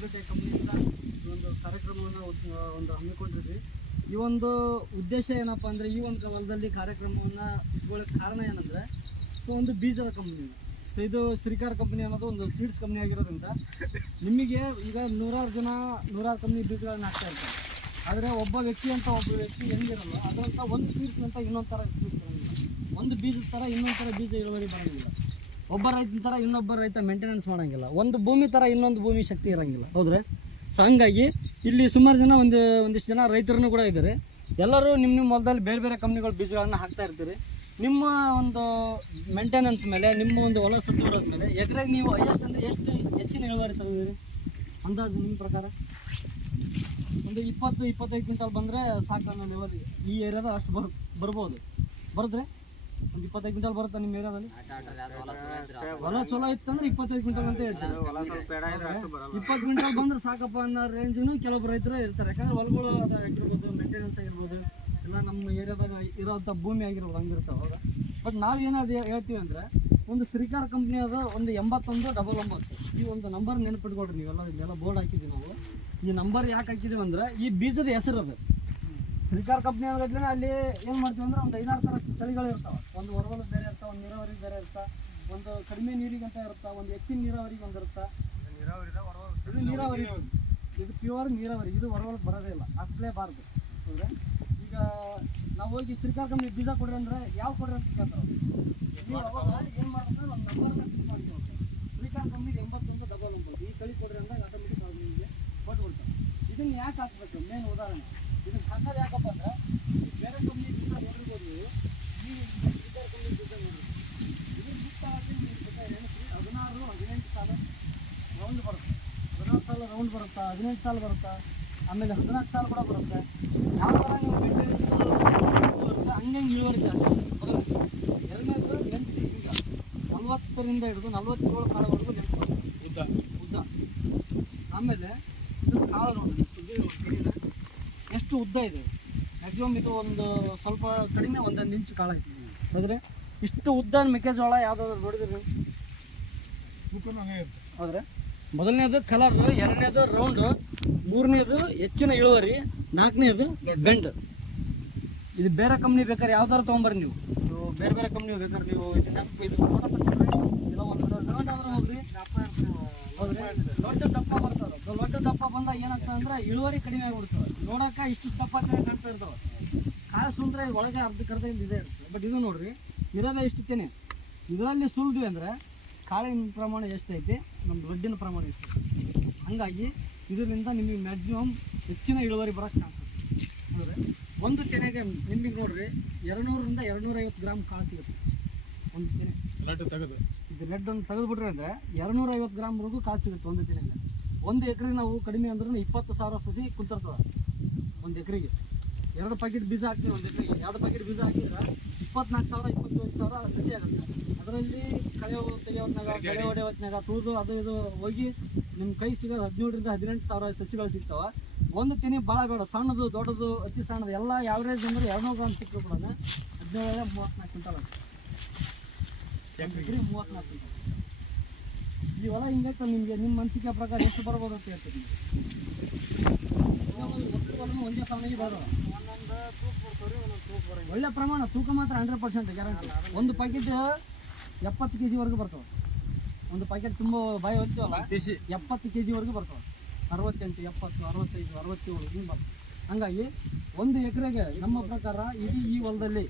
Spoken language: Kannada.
ಮಾರುಕಟ್ಟೆ ಕಂಪನಿಯಿಂದ ಈ ಒಂದು ಕಾರ್ಯಕ್ರಮವನ್ನು ಒಂದು ಹಮ್ಮಿಕೊಂಡಿದ್ವಿ. ಈ ಒಂದು ಉದ್ದೇಶ ಏನಪ್ಪ ಅಂದರೆ, ಈ ಒಂದು ಹೊಲದಲ್ಲಿ ಕಾರ್ಯಕ್ರಮವನ್ನು ಇಟ್ಕೊಳ್ಳೋಕ್ಕೆ ಕಾರಣ ಏನಂದರೆ, ಒಂದು ಬೀಜದ ಕಂಪ್ನಿ. ಇದು ಶ್ರೀಕಾರ ಕಂಪ್ನಿ ಅನ್ನೋದು ಒಂದು ಸೀಡ್ಸ್ ಕಂಪ್ನಿ ಆಗಿರೋದ್ರಿಂದ ನಿಮಗೆ ಈಗ ನೂರಾರು ಕಂಪ್ನಿ ಬೀಜಗಳನ್ನ ಹಾಕ್ತಾ ಇರ್ತಾರೆ. ಆದರೆ ಒಬ್ಬ ವ್ಯಕ್ತಿ ಹೆಂಗಿರಲ್ಲ, ಅದರಂಥ ಒಂದು ಸೀಡ್ಸ್ ಅಂತ ಇನ್ನೊಂದು ಥರ ಸೀಡ್ಸ್ ಬರೋಂಗಿಲ್ಲ, ಒಂದು ಬೀಜದ ಥರ ಇನ್ನೊಂದು ಥರ ಬೀಜ ಇಳುವರಿ ಬರೋಂಗಿಲ್ಲ, ಒಬ್ಬ ರೈತನ ಥರ ಇನ್ನೊಬ್ಬ ರೈತ ಮೇಂಟೆನೆನ್ಸ್ ಮಾಡೋಂಗಿಲ್ಲ, ಒಂದು ಭೂಮಿ ಥರ ಇನ್ನೊಂದು ಭೂಮಿ ಶಕ್ತಿ ಇರೋಂಗಿಲ್ಲ. ಹೌದ್ರೆ? ಸೊ ಹಂಗಾಗಿ ಇಲ್ಲಿ ಸುಮಾರು ಜನ ಒಂದಿಷ್ಟು ಜನ ರೈತರನ್ನು ಕೂಡ ಇದ್ದಾರೆ. ಎಲ್ಲರೂ ನಿಮ್ಮ ಹೊಲದಲ್ಲಿ ಬೇರೆ ಬೇರೆ ಕಂಪ್ನಿಗಳು ಬೀಜಗಳನ್ನು ಹಾಕ್ತಾ ಇರ್ತೀರಿ. ನಿಮ್ಮ ಒಂದು ಮೇಂಟೆನೆನ್ಸ್ ಮೇಲೆ, ನಿಮ್ಮ ಒಂದು ಹೊಲ ಸದ್ದುರದ ಮೇಲೆ ಎಕರೆಗೆ ನೀವು ಹೈಯೆಸ್ಟ್ ಅಂದರೆ ಎಷ್ಟು ಹೆಚ್ಚಿನ ಇಳುವರಿ ತೆಗೆದಿರಿ ಅಂದಾಜು ನಿಮ್ಮ ಪ್ರಕಾರ? ಒಂದು 20-25 ಕ್ವಿಂಟಲ್ ಬಂದರೆ ಸಾಕು ಅನ್ನೋ ಲೆವೆಲ್ ಈ ಏರಿಯಾದ ಅಷ್ಟು ಬರ್ಬೋದು. ಬರುತ್ತೆ ಒಂದು 25 ಕ್ವಿಂಟಲ್ ಬರುತ್ತೆ ನಿಮ್ಮ ಏರಿಯಾದಲ್ಲಿ. ಹೊಲ ಚಲೋ ಇತ್ತಂದ್ರೆ 25 ಕ್ವಿಂಟಲ್ ಅಂತ ಹೇಳ್ತಾರೆ. 20 ಕ್ವಿಂಟಲ್ ಬಂದ್ರೆ ಸಾಕಪ್ಪ ಅನ್ನೋ ರೇಂಜ್ನು ಕೆಲವೊಬ್ಬರು ರೈತರು ಇರ್ತಾರೆ. ಯಾಕಂದ್ರೆ ಹೊಲಗಳು ಆಗಿರ್ಬೋದು, ಮೇಂಟೆನೆನ್ಸ್ ಆಗಿರ್ಬೋದು, ಎಲ್ಲ ನಮ್ಮ ಏರಿಯಾದಾಗ ಇರೋವಂಥ ಭೂಮಿ ಆಗಿರ್ಬೋದು, ಹಂಗಿರ್ತಾವೆ. ಹೌದಾ? ಬಟ್ ನಾವು ಏನಾದ್ರು ಹೇಳ್ತೀವಿ ಅಂದರೆ, ಒಂದು ಶ್ರೀಕಾರ ಕಂಪ್ನಿ ಅದ ಒಂದು 8199 ಈ ಒಂದು ನಂಬರ್ ನೆನಪಿಟ್ಕೊಳ್ರಿ. ನೀವೆಲ್ಲ ಬೋರ್ಡ್ ಹಾಕಿದ್ದೀವಿ ನಾವು. ಈ ನಂಬರ್ ಯಾಕೆ ಹಾಕಿದ್ದೀವಿ ಅಂದರೆ, ಈ ಬೀಜದ ಹೆಸರು ಅದು ಶ್ರೀಕಾರ ಕಂಪ್ನಿ ಅನ್ನೋದ್ರಲ್ಲಿ ಅಲ್ಲಿ ಏನು ಮಾಡ್ತೀವಿ ಅಂದರೆ, ಒಂದು 5-6 ಥರ ತಳಿಗಳು ಇರ್ತಾವೆ. ಒಂದು ಹೊರವಲಕ್ಕೆ ಬೇರೆ ಇರ್ತಾವೆ, ಒಂದು ನೀರಾವರಿಗೆ ಬೇರೆ ಇರ್ತಾವೆ, ಒಂದು ಕಡಿಮೆ ನೀರಿಗೆ ಅಂತ ಇರುತ್ತೆ, ಒಂದು ಹೆಚ್ಚಿನ ನೀರಾವರಿಗೆ ಒಂದು ಇರುತ್ತೆ. ಇದು ನೀರಾವರಿ, ಇದು ಪ್ಯೂರ್ ನೀರಾವರಿ, ಇದು ಹೊರವಲಕ್ಕೆ ಬರೋದೇ ಇಲ್ಲ, ಹಾಕ್ಲೇಬಾರ್ದು. ಹೌದ್ರೆ? ಈಗ ನಾವು ಹೋಗಿ ಶ್ರೀಕಾರ ಕಂಪ್ನಿ ಬೀಜ ಕೊಡ್ರಿ ಅಂದರೆ ಯಾವ ಕೊಡ್ರಿ ಅಂತ ಕೇಳ್ತಾರೆ. ನೀವು ಅವಾಗ ಏನು ಮಾಡಿದ್ರೆ ಒಂದು ನಂಬರ್ನ ಫಿಕ್ಸ್ ಮಾಡ್ತೀವಿ. ಶ್ರೀಕಾರ ಕಂಪ್ನಿಗೆ 8199 ಈ ತಳಿ ಕೊಡ್ರಿ ಅಂದಾಗ ಆಟೋಮೆಟಿಕ್ ಆಗಿ ನಿಮಗೆ ಕೊಟ್ಬಿಡ್ತಾರೆ. ಇದನ್ನು ಯಾಕೆ ಹಾಕ್ಬೇಕು? ಮೇನ್ ಉದಾಹರಣೆ ಇದನ್ನು ಹಾಕೋದು ಯಾಕಪ್ಪ ಅಂದರೆ, ಬೇರೆ ಕಂಪ್ನಿ ಬೀಜ ನೋಡಿರ್ಬೋದು ನೀವು, ಈ ಶ್ರೀಕಾರ ಕಂಪ್ನಿ ಬೀಜ ನೋಡಿರಿ, ಇದ್ರ ಮುಕ್ತ ಹಾಕಿ ನೀವು ಬೀಜ ಎಣಿಸಿ 16-18 ಸಾಲ ರೌಂಡ್ ಬರುತ್ತೆ. 16 ಸಾಲ ರೌಂಡ್ ಬರುತ್ತಾ, 18 ಸಾಲ ಬರುತ್ತಾ, ಆಮೇಲೆ 14 ಸಾಲ ಕೂಡ ಬರುತ್ತೆ. ಯಾವ ಥರ ನೀವು ಮೇಂಟೆನೆನ್ಸ್ ಬರುತ್ತೆ ಹಂಗೆ ಇಳುವರಿ ಜಾಸ್ತಿ. ಎರಡನೇದು ಲೆಂತ್, ಈಗ 40ರಿಂದ ಹಿಡಿದು 47 ಕಾಲವರೆಗೂ ಲೆಂತ್ ಉದ್ದ. ಆಮೇಲೆ ಇದು ಕಾಳು ನೋಡಿ, ಎಷ್ಟು ಉದ್ದ ಇದೆ. ಮ್ಯಾಕ್ಸಿಮಮ್ ಇದು ಒಂದು ಸ್ವಲ್ಪ ಕಡಿಮೆ 1 ಇಂಚು ಕಾಳು ಐತಿ. ಆದರೆ ಇಷ್ಟು ಉದ್ದ ಮೆಕ್ಕೆಜೋಳ ಯಾವುದಾದ್ರು ನೋಡಿದ್ರಿ? ಹೌದ್ರೆ? ಮೊದಲನೇದು ಕಲರ್, ಎರಡನೇದು ರೌಂಡು, ಮೂರನೇದು ಹೆಚ್ಚಿನ ಇಳುವರಿ, ನಾಲ್ಕನೇದು ಬೆಂಡ್. ಇದು ಬೇರೆ ಕಂಪ್ನಿ ಬೇಕಾದ್ರೆ ಯಾವ್ದಾದ್ರು ತೊಗೊಂಬರ್ರಿ ನೀವು ಬೇರೆ ಬೇರೆ ಕಂಪ್ನಿ ಬೇಕಾದ್ರೆ ನೀವು ಇಲ್ಲ ಒಂದು ರೌಂಡ್ ಆದ್ರೆ ಹೋಗ್ರಿ. ಹೌದ್ರಿ? ದೊಡ್ಡ ದಪ್ಪ ಬರ್ತದೆ. ದೊಡ್ಡ ದಪ್ಪ ಬಂದಾಗ ಏನಾಗ್ತದೆ ಅಂದರೆ ಇಳುವರಿ ಕಡಿಮೆ ಆಗಿಬಿಡ್ತದೆ. ನೋಡೋಕೆ ಇಷ್ಟು ದಪ್ಪ ಕಾಣ್ತಾ ಇರ್ತಾವೆ, ಕಾಳು ಸುಂದ್ರೆ ಒಳಗೆ ಅರ್ಧಕ್ಕರ್ಧ ಇದೆ ಇರ್ತದೆ. ಬಟ್ ಇದು ನೋಡ್ರಿ, ಇರೋದೇ ಇಷ್ಟೇನೆ. ಇದರಲ್ಲಿ ಸುಲಿದ್ವಿ ಅಂದರೆ ಕಾಳಿನ ಪ್ರಮಾಣ ಎಷ್ಟೈತಿ, ನಮ್ಮ ದೊಡ್ಡಿನ ಪ್ರಮಾಣ ಎಷ್ಟು. ಹಂಗಾಗಿ ಇದರಿಂದ ನಿಮಗೆ ಮ್ಯಾಕ್ಸಿಮಮ್ ಹೆಚ್ಚಿನ ಇಳುವರಿ ಬರೋಕ್ಕೆ ಚಾನ್ಸ್ ಇದೆ. ಅಂದರೆ ಒಂದು ತೆನೆಗೆ ನಿಮಗೆ ನೋಡ್ರಿ 200ರಿಂದ 250 ಗ್ರಾಮ್ ಕಾಳು ಸಿಗುತ್ತೆ ಒಂದು ತೆನೆ. ಇದು ರೆಡ್ಡನ್ನು ತೆಗೆದುಬಿಟ್ರೆ ಅಂದರೆ 250 ಗ್ರಾಮ್ವರೆಗೂ ಕಾಳು ಸಿಗುತ್ತೆ ಒಂದು ತೆನೆಗೆ. ಒಂದು ಎಕರೆಗೆ ನಾವು ಕಡಿಮೆ ಅಂದ್ರೂ 20,000 ಸಸಿ ಕುಂತಿರ್ತದೆ ಒಂದು ಎಕರೆಗೆ. 2 ಪ್ಯಾಕೆಟ್ ಬೀಜ ಹಾಕ್ತೀವಿ ಒಂದು ಎಕರೆಗೆ. 2 ಪ್ಯಾಕೆಟ್ ಬೀಜ ಹಾಕಿದ್ರೆ 24,000 25,000 ಸಸಿ ಆಗುತ್ತೆ. ಅದರಲ್ಲಿ ಕಳೆ ತೆಗೆಯೋತ್ನಾಗ, ಕಳೆ ಹೊಡೆಯೋತ್ನಾಗ ತುಳಿದು ಅದು ಇದು ಹೋಗಿ ನಿಮ್ಮ ಕೈ ಸಿಗೋದು 17ರಿಂದ 18,000 ಸಸಿಗಳು ಸಿಗ್ತಾವೆ. ಒಂದು ತೆನೆ ಭಾಳ ಬೇಡ, ಸಣ್ಣದು ದೊಡ್ಡದು ಅತಿ ಸಣ್ಣದು ಎಲ್ಲ ಯಾವ್ರೇಜ್ ಅಂದರೆ 200 ಗ್ರಾಮ್ ಸಿಕ್ಕರು ಕೂಡ 17-34 ಕ್ವಿಂಟಲ್ ಆಗುತ್ತೆ. 34 ಕ್ವಿಂಟಲ್. ಈ ಹೊಲ ಹಿಂಗೈತೆ ನಿಮಗೆ, ನಿಮ್ಮ ಮನಸ್ಸಿಗೆ ಪ್ರಕಾರ ಎಷ್ಟು ಬರ್ಬೋದು ಅಂತ ಹೇಳ್ತೀನಿ. ಒಂದೇ ಸಾಲಿಗೆ ಬರೋದು ಒಳ್ಳೆ ಪ್ರಮಾಣ, ತೂಕ ಮಾತ್ರ 100% ಗ್ಯಾರಂಟಿ. ಒಂದು ಪ್ಯಾಕೆಟ್ 70 kg ಬರ್ತವೆ. ಒಂದು ಪ್ಯಾಕೆಟ್ ತುಂಬ ಬಾಯಿ ಹೊತ್ತೀವಲ್ಲ 70 kg ಬರ್ತವೆ. 68, 70, 65, 67 ಹಿಂಗೆ ಬರ್ತವೆ. ಹಂಗಾಗಿ ಒಂದು ಎಕರೆಗೆ ನಮ್ಮ ಪ್ರಕಾರ ಇಡೀ ಈ ಹೊಲದಲ್ಲಿ